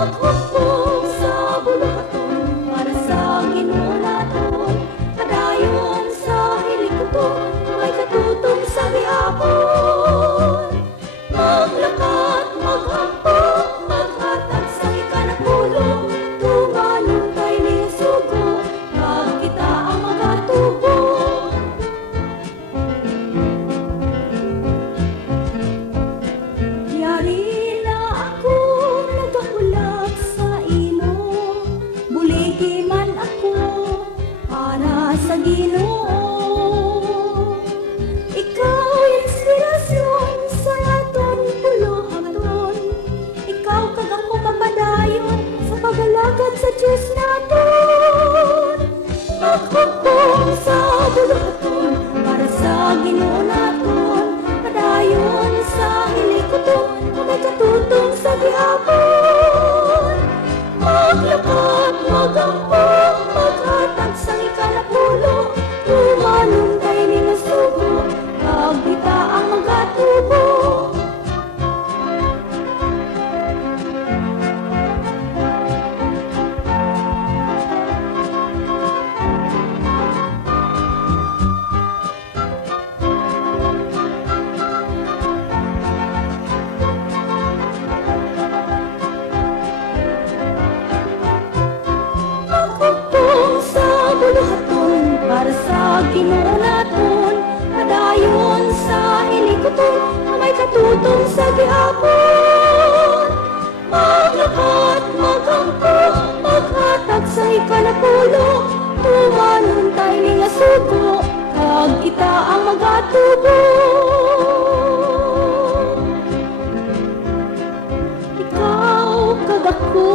Maghukong sa buluhaton para sa ginulaton, padayon sa hilikuton, may katutong sa gihapon. Maglakat, maghampok, maghatag sa ikanapulong, tumanong tayo niya sugo, pag kita ang magatubo. Yari na ako nagahulak sa imo, buligi man ako para sa Ginoo. Ikaw inspirasyon sa aton puluhaton, ikaw kag ako mapadayon sa pagalagad sa Diyos naton. Maghukong sa buluhaton para sa Ginoo naton, padayon sa hilikuton, may katutong sa gihapon. Maglakat, magampok, maghatag sa ikanapulo, tumanong tayo ni nasugo, pagbita ang magatubo. Maghukong sa buluhaton para sa Ginoo naton, padayon sa hilikuton, may katutong sa gihapon. Maglakat, magampok, maghatag sa ikanapulo, tumanong tayo ni nga sugo, kag kita ang magatubo. Ikaw kag ako